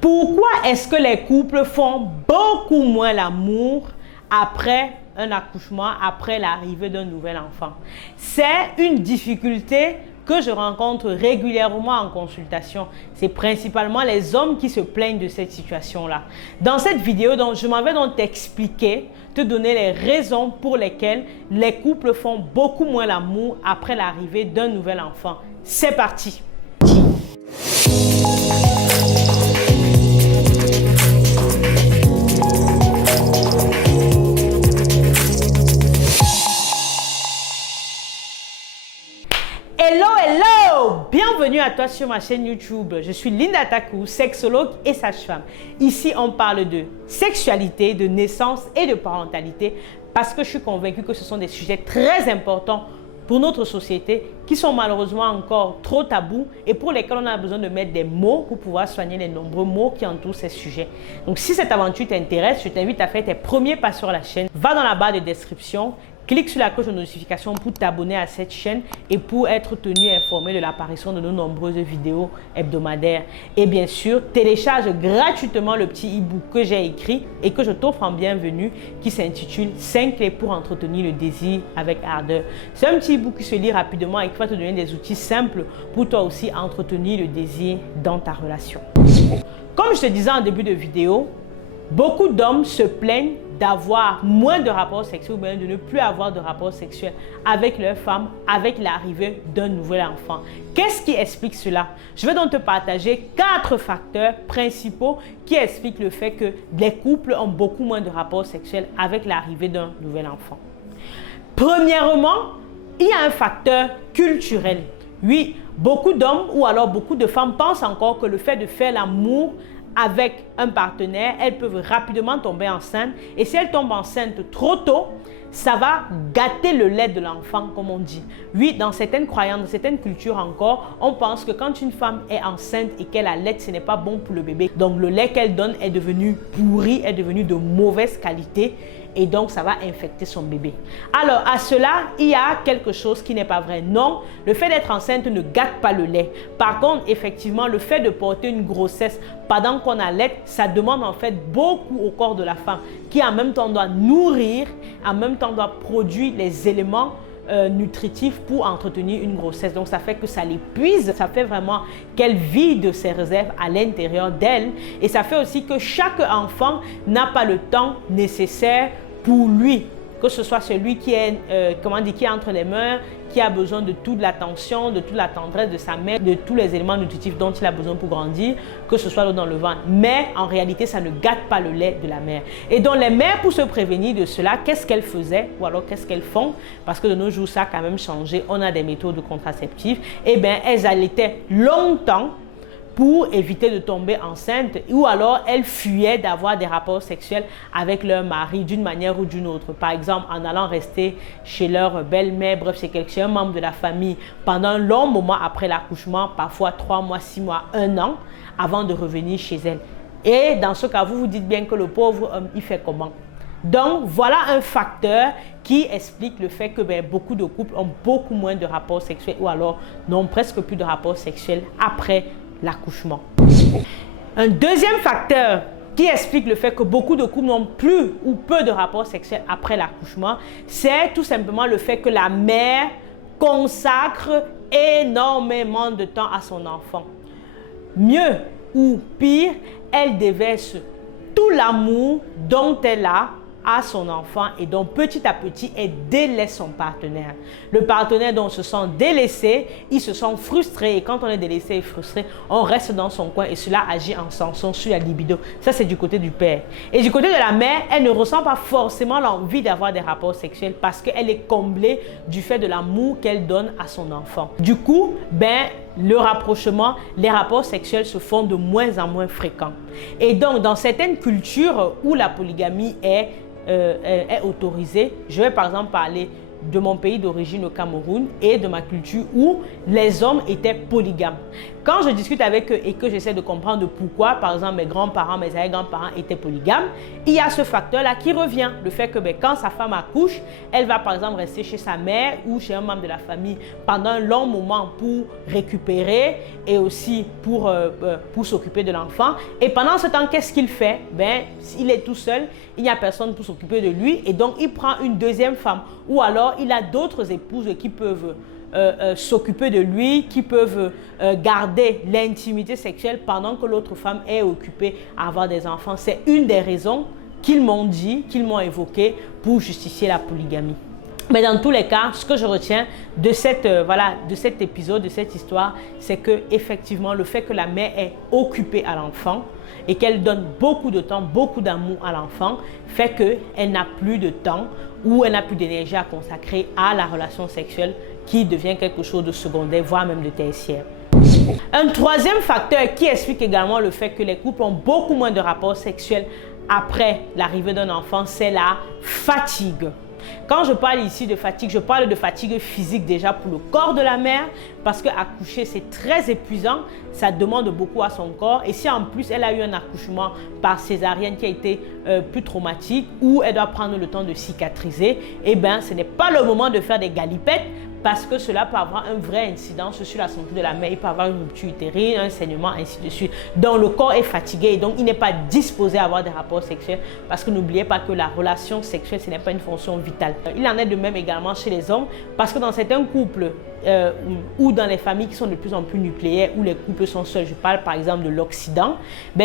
Pourquoi est-ce que les couples font beaucoup moins l'amour après un accouchement, après l'arrivée d'un nouvel enfant? C'est une difficulté que je rencontre régulièrement en consultation. C'est principalement les hommes qui se plaignent de cette situation-là. Dans cette vidéo, je m'en vais donc t'expliquer, te donner les raisons pour lesquelles les couples font beaucoup moins l'amour après l'arrivée d'un nouvel enfant. C'est parti! Hello! Bienvenue à toi sur ma chaîne YouTube. Je suis Linda Taku, sexologue et sage-femme. Ici, on parle de sexualité, de naissance et de parentalité parce que je suis convaincue que ce sont des sujets très importants pour notre société qui sont malheureusement encore trop tabous et pour lesquels on a besoin de mettre des mots pour pouvoir soigner les nombreux mots qui entourent ces sujets. Donc, si cette aventure t'intéresse, je t'invite à faire tes premiers pas sur la chaîne. Va dans la barre de description. Clique sur la cloche de notification pour t'abonner à cette chaîne et pour être tenu informé de l'apparition de nos nombreuses vidéos hebdomadaires. Et bien sûr, télécharge gratuitement le petit e-book que j'ai écrit et que je t'offre en bienvenue qui s'intitule 5 clés pour entretenir le désir avec ardeur. C'est un petit e-book qui se lit rapidement et qui va te donner des outils simples pour toi aussi entretenir le désir dans ta relation. Comme je te disais en début de vidéo, beaucoup d'hommes se plaignent d'avoir moins de rapports sexuels ou bien de ne plus avoir de rapports sexuels avec leur femme avec l'arrivée d'un nouvel enfant. Qu'est-ce qui explique cela? Je vais donc te partager 4 facteurs principaux qui expliquent le fait que les couples ont beaucoup moins de rapports sexuels avec l'arrivée d'un nouvel enfant. Premièrement, il y a un facteur culturel. Oui, beaucoup d'hommes ou alors beaucoup de femmes pensent encore que le fait de faire l'amour avec un partenaire, elles peuvent rapidement tomber enceinte et si elles tombent enceintes trop tôt, ça va gâter le lait de l'enfant, comme on dit. Oui, dans certaines croyances, dans certaines cultures encore, on pense que quand une femme est enceinte et qu'elle allaite, ce n'est pas bon pour le bébé. Donc le lait qu'elle donne est devenu pourri, est devenu de mauvaise qualité et donc ça va infecter son bébé. Alors à cela, il y a quelque chose qui n'est pas vrai. Non, le fait d'être enceinte ne gâte pas le lait. Par contre, effectivement, le fait de porter une grossesse pendant qu'on allaite, ça demande en fait beaucoup au corps de la femme qui en même temps doit nourrir, en même temps doit produire les éléments nutritifs pour entretenir une grossesse. Donc ça fait que ça l'épuise, ça fait vraiment qu'elle vide ses réserves à l'intérieur d'elle et ça fait aussi que chaque enfant n'a pas le temps nécessaire pour lui, que ce soit celui qui est, qui est entre les mains, qui a besoin de toute l'attention, de toute la tendresse de sa mère, de tous les éléments nutritifs dont il a besoin pour grandir, que ce soit l'eau dans le ventre. Mais en réalité, ça ne gâte pas le lait de la mère. Et donc les mères, pour se prévenir de cela, qu'est-ce qu'elles faisaient ou alors qu'est-ce qu'elles font? Parce que de nos jours, ça a quand même changé. On a des méthodes contraceptives. Eh bien, elles allaitaient longtemps pour éviter de tomber enceinte ou alors elles fuyaient d'avoir des rapports sexuels avec leur mari d'une manière ou d'une autre. Par exemple, en allant rester chez leur belle-mère, bref, c'est un membre de la famille pendant un long moment après l'accouchement, parfois 3 mois, 6 mois, 1 an, avant de revenir chez elle. Et dans ce cas, vous vous dites bien que le pauvre homme, il fait comment? Donc, voilà un facteur qui explique le fait que beaucoup de couples ont beaucoup moins de rapports sexuels ou alors n'ont presque plus de rapports sexuels après l'accouchement. Un deuxième facteur qui explique le fait que beaucoup de couples n'ont plus ou peu de rapports sexuels après l'accouchement, c'est tout simplement le fait que la mère consacre énormément de temps à son enfant. Mieux ou pire, elle déverse tout l'amour dont elle a à son enfant et donc petit à petit elle délaisse son partenaire. Le partenaire donc se sent délaissé, ils se sentent frustrés et quand on est délaissé et frustré, on reste dans son coin et cela agit en sanction sur la libido. Ça c'est du côté du père. Et du côté de la mère, elle ne ressent pas forcément l'envie d'avoir des rapports sexuels parce qu'elle est comblée du fait de l'amour qu'elle donne à son enfant. Du coup, le rapprochement, les rapports sexuels se font de moins en moins fréquents. Et donc dans certaines cultures où la polygamie est autorisée, je vais par exemple parler de mon pays d'origine, le Cameroun, et de ma culture où les hommes étaient polygames. Quand je discute avec eux et que j'essaie de comprendre pourquoi, par exemple, mes grands-parents, mes arrière-grands-parents étaient polygames, il y a ce facteur-là qui revient. Le fait que quand sa femme accouche, elle va par exemple rester chez sa mère ou chez un membre de la famille pendant un long moment pour récupérer et aussi pour s'occuper de l'enfant. Et pendant ce temps, qu'est-ce qu'il fait? Il est tout seul, il n'y a personne pour s'occuper de lui et donc il prend une deuxième femme ou alors il a d'autres épouses qui peuvent s'occuper de lui, qui peuvent garder l'intimité sexuelle pendant que l'autre femme est occupée à avoir des enfants. C'est une des raisons qu'ils m'ont dit, qu'ils m'ont évoqué pour justifier la polygamie. Mais dans tous les cas, ce que je retiens de cet épisode, de cette histoire, c'est que effectivement le fait que la mère est occupée à l'enfant et qu'elle donne beaucoup de temps, beaucoup d'amour à l'enfant, fait qu'elle n'a plus de temps ou elle n'a plus d'énergie à consacrer à la relation sexuelle qui devient quelque chose de secondaire, voire même de tertiaire. Un troisième facteur qui explique également le fait que les couples ont beaucoup moins de rapports sexuels après l'arrivée d'un enfant, c'est la fatigue. Quand je parle ici de fatigue, je parle de fatigue physique déjà pour le corps de la mère parce qu'accoucher c'est très épuisant, ça demande beaucoup à son corps et si en plus elle a eu un accouchement par césarienne qui a été plus traumatique ou elle doit prendre le temps de cicatriser, ce n'est pas le moment de faire des galipettes parce que cela peut avoir un vrai incidence sur la santé de la mère. Il peut avoir une rupture utérine, un saignement, ainsi de suite. Donc le corps est fatigué et donc il n'est pas disposé à avoir des rapports sexuels parce que n'oubliez pas que la relation sexuelle, ce n'est pas une fonction vitale. Il en est de même également chez les hommes parce que dans certains couples ou dans les familles qui sont de plus en plus nucléaires, où les couples sont seuls, je parle par exemple de l'Occident,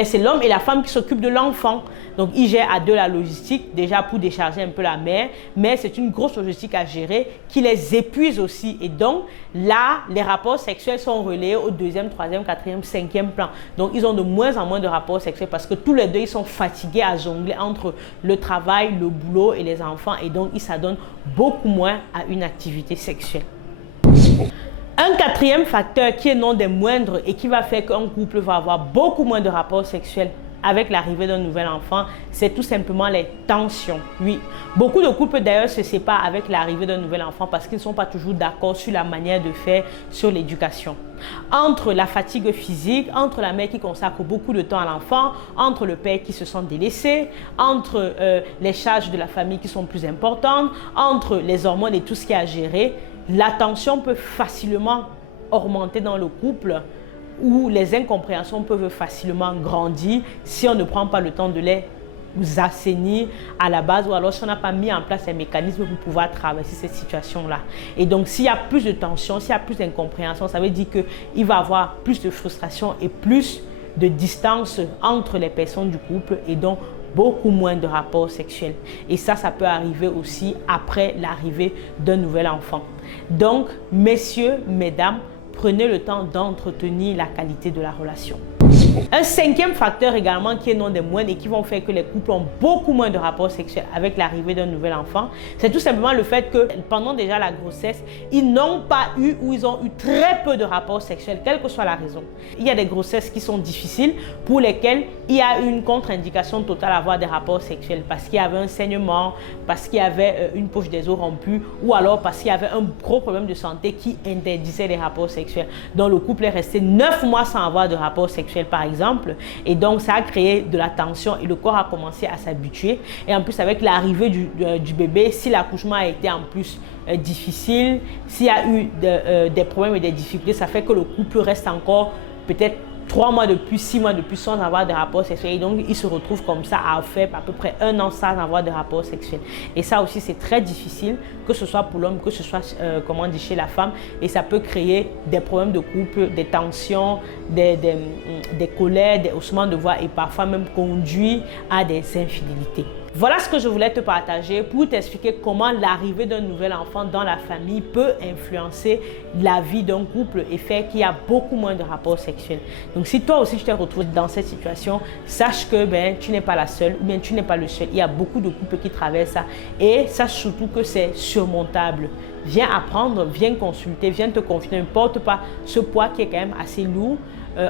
c'est l'homme et la femme qui s'occupent de l'enfant. Donc ils gèrent à deux la logistique, déjà pour décharger un peu la mère, mais c'est une grosse logistique à gérer qui les épuise aussi. Et donc là, les rapports sexuels sont relayés au deuxième, troisième, quatrième, cinquième plan. Donc ils ont de moins en moins de rapports sexuels parce que tous les deux, ils sont fatigués à jongler entre le travail, le boulot et les enfants. Et donc ils s'adonnent beaucoup moins à une activité sexuelle. Un quatrième facteur qui est non des moindres et qui va faire qu'un couple va avoir beaucoup moins de rapports sexuels avec l'arrivée d'un nouvel enfant, c'est tout simplement les tensions. Oui, beaucoup de couples d'ailleurs se séparent avec l'arrivée d'un nouvel enfant parce qu'ils ne sont pas toujours d'accord sur la manière de faire, sur l'éducation. Entre la fatigue physique, entre la mère qui consacre beaucoup de temps à l'enfant, entre le père qui se sent délaissé, entre les charges de la famille qui sont plus importantes, entre les hormones et tout ce qui est à gérer, la tension peut facilement augmenter dans le couple où les incompréhensions peuvent facilement grandir si on ne prend pas le temps de les assainir à la base ou alors si on n'a pas mis en place un mécanisme pour pouvoir traverser cette situation-là. Et donc, s'il y a plus de tension, s'il y a plus d'incompréhension, ça veut dire qu'il va y avoir plus de frustration et plus de distance entre les personnes du couple et donc beaucoup moins de rapports sexuels. Et ça peut arriver aussi après l'arrivée d'un nouvel enfant. Donc, messieurs, mesdames, prenez le temps d'entretenir la qualité de la relation. Un cinquième facteur également qui est non des moindres et qui vont faire que les couples ont beaucoup moins de rapports sexuels avec l'arrivée d'un nouvel enfant, c'est tout simplement le fait que pendant déjà la grossesse, ils n'ont pas eu ou ils ont eu très peu de rapports sexuels, quelle que soit la raison. Il y a des grossesses qui sont difficiles pour lesquelles il y a une contre-indication totale à avoir des rapports sexuels parce qu'il y avait un saignement, parce qu'il y avait une poche des os rompue ou alors parce qu'il y avait un gros problème de santé qui interdisait les rapports sexuels. Donc le couple est resté 9 mois sans avoir de rapports sexuels par exemple, et donc ça a créé de la tension et le corps a commencé à s'habituer. Et en plus avec l'arrivée du bébé, si l'accouchement a été en plus difficile, s'il y a eu des problèmes et des difficultés, ça fait que le couple reste encore peut-être 3 mois de plus, 6 mois de plus sans avoir de rapports sexuels. Et donc, ils se retrouvent comme ça à faire à peu près 1 an sans avoir de rapports sexuels. Et ça aussi, c'est très difficile, que ce soit pour l'homme, que ce soit chez la femme. Et ça peut créer des problèmes de couple, des tensions, des colères, des haussements de voix et parfois même conduire à des infidélités. Voilà ce que je voulais te partager pour t'expliquer comment l'arrivée d'un nouvel enfant dans la famille peut influencer la vie d'un couple et faire qu'il y a beaucoup moins de rapports sexuels. Donc si toi aussi tu t'es retrouvé dans cette situation, sache que tu n'es pas la seule ou bien tu n'es pas le seul. Il y a beaucoup de couples qui traversent ça et sache surtout que c'est surmontable. viens apprendre, viens consulter, viens te confier, ne porte pas ce poids qui est quand même assez lourd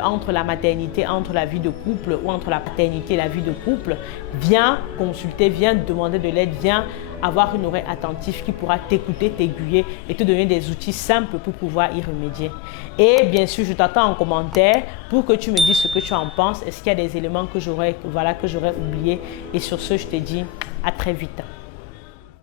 entre la maternité, entre la vie de couple ou entre la paternité et la vie de couple. Viens consulter, viens demander de l'aide, viens avoir une oreille attentive qui pourra t'écouter, t'aiguiller et te donner des outils simples pour pouvoir y remédier. Et bien sûr, je t'attends en commentaire pour que tu me dises ce que tu en penses. Est-ce qu'il y a des éléments que j'aurais oubliés? Et sur ce, je te dis à très vite.